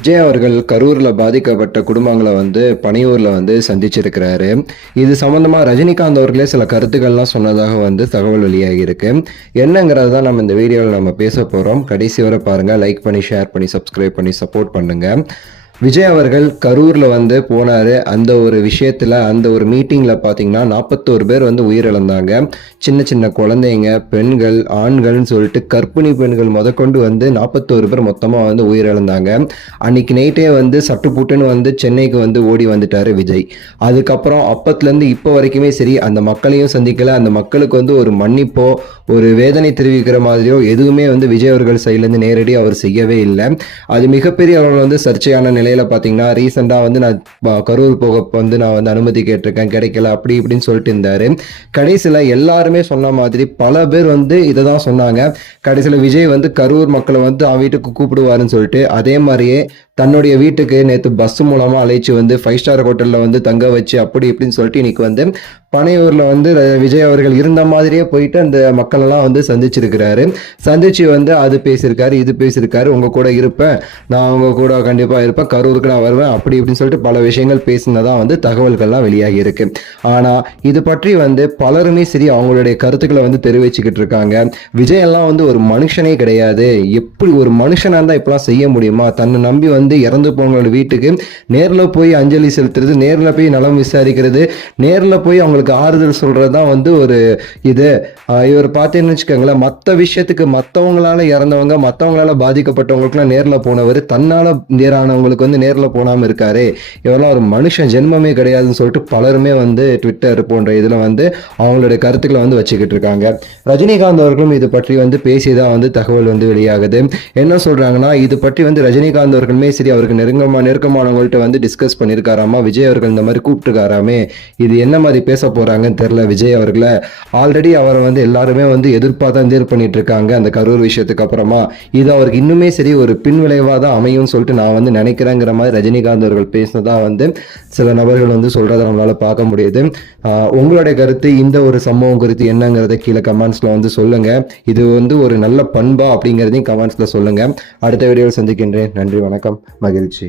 விஜய் அவர்கள் கரூரில் பாதிக்கப்பட்ட குடும்பங்களை பனையூரில் சந்திச்சிருக்கிறாரு. இது சம்பந்தமாக ரஜினிகாந்த் அவர்களே சில கருத்துக்கள்லாம் சொன்னதாக தகவல் வெளியாகி இருக்கு. என்னங்கிறது தான் நம்ம இந்த வீடியோவில் நம்ம பேச போகிறோம். கடைசி வரை பாருங்கள், லைக் பண்ணி ஷேர் பண்ணி சப்ஸ்கிரைப் பண்ணி சப்போர்ட் பண்ணுங்கள். விஜய் அவர்கள் கரூரில் போனார். அந்த ஒரு விஷயத்தில் அந்த ஒரு மீட்டிங்கில் பார்த்தீங்கன்னா 41 பேர் உயிரிழந்தாங்க. சின்ன சின்ன குழந்தைங்க, பெண்கள், ஆண்கள்னு சொல்லிட்டு கர்ப்பிணி பெண்கள் முதற்கொண்டு 41 பேர் மொத்தமாக உயிரிழந்தாங்க. அன்னைக்கு நைட்டே சட்டுப்புட்டுன்னு சென்னைக்கு ஓடி வந்துட்டார் விஜய். அதுக்கப்புறம் அப்பத்துலேருந்து இப்போ வரைக்குமே சரி, அந்த மக்களையும் சந்திக்கலை. அந்த மக்களுக்கு ஒரு மன்னிப்போ ஒரு வேதனை தெரிவிக்கிற மாதிரியோ எதுவுமே விஜய் அவர்கள் சைட்லேருந்து நேரடியாக அவர் செய்யவே இல்லை. அது மிகப்பெரிய அவர்கள் சர்ச்சையான நிலை பார்த்தீங்கன்னா ரீசெண்டாக நான் கரூர் போக நான் அனுமதி கேட்டிருக்கேன், கிடைக்கல, அப்படி இப்படின்னு சொல்லிட்டு இருந்தாரு. கடைசியில் எல்லாருமே சொன்ன மாதிரி பல பேர் இதை தான் சொன்னாங்க. கடைசியில் விஜய் கரூர் மக்களை அவன் வீட்டுக்கு கூப்பிடுவாருன்னு சொல்லிட்டு அதே மாதிரியே தன்னுடைய வீட்டுக்கு நேற்று பஸ் மூலமா அழைச்சி 5 ஸ்டார் ஹோட்டல்ல தங்க வச்சு அப்படி இப்படின்னு சொல்லிட்டு இன்னைக்கு பனையூர்ல விஜய் அவர்கள் இருந்த மாதிரியே போயிட்டு அந்த மக்கள் எல்லாம் சந்திச்சிருக்கிறாரு. சந்திச்சு அது பேசியிருக்காரு, இது பேசியிருக்காரு, உங்க கூட இருப்பேன், நான் உங்க கூட கண்டிப்பா இருப்பேன், கரூருக்கு நான் வருவேன், அப்படி இப்படின்னு சொல்லிட்டு பல விஷயங்கள் பேசினதா தகவல்கள்லாம் வெளியாகி இருக்கு. ஆனா இது பற்றி பலருமே சரி அவங்களுடைய கருத்துக்களை தெரிவிச்சுக்கிட்டு இருக்காங்க. விஜய் எல்லாம் ஒரு மனுஷனே கிடையாது, எப்படி ஒரு மனுஷனா இருந்தா இப்பெல்லாம் செய்ய முடியுமா, தன்னை நம்பி இறந்து போனவங்களோட வீட்டுக்கு நேர்ல போய் அஞ்சலி செலுத்துறது, நேர்ல போய் நலம் விசாரிக்கிறது, நேர்ல போய் அவங்களுக்கு ஆறுதல் சொல்றதுதான் ஒரு இது. இவர் பார்த்தீங்கன்னு வச்சுக்கோங்களேன், மற்ற விஷயத்துக்கு மற்றவங்களால இறந்தவங்க, மற்றவங்களால பாதிக்கப்பட்டவங்களுக்குலாம் நேர்ல போனவர் தன்னால நேரானவங்களுக்கு நேர்ல போனாம இருக்காரு, இவரெல்லாம் ஒரு மனுஷன் ஜென்மமே கிடையாதுன்னு சொல்லிட்டு பலருமே ட்விட்டர் போன்ற இதுல அவங்களுடைய கருத்துக்களை வச்சுக்கிட்டு இருக்காங்க. ரஜினிகாந்த் அவர்களும் இது பற்றி பேசிதான் தகவல் வெளியாகுது. என்ன சொல்றாங்கன்னா, இது பற்றி ரஜினிகாந்த் அவர்களுமே சரி அவருக்கு நெருக்கமானவங்கள்ட்ட டிஸ்கஸ் பண்ணியிருக்காராமா. விஜய் அவர்கள் இந்த மாதிரி கூப்பிட்டுருக்காராமே, இது என்ன மாதிரி பேச போறாங்கன்னு தெரியல. விஜய் அவர்களை ஆல்ரெடி அவரை எல்லாருமே எதிர்பார்த்தான் பண்ணிட்டு இருக்காங்க. அந்த கரூர் விஷயத்துக்கு அப்புறமா இது அவருக்கு இன்னுமே சரி ஒரு பின் விளைவாக தான் அமையும் சொல்லிட்டு நான் நினைக்கிறேங்கிற மாதிரி ரஜினிகாந்த் அவர்கள் பேசினதா சில நபர்கள் சொல்றதை நம்மளால பார்க்க முடியுது. உங்களுடைய கருத்து இந்த ஒரு சம்பவம் குறித்து என்னங்கிறத கீழே கமெண்ட்ஸ்ல சொல்லுங்க. இது ஒரு நல்ல பண்பா அப்படிங்கிறதையும் கமெண்ட்ஸ்ல சொல்லுங்க. அடுத்த வீடியோவில் சந்திக்கின்றேன். நன்றி, வணக்கம், மகிழ்ச்சி.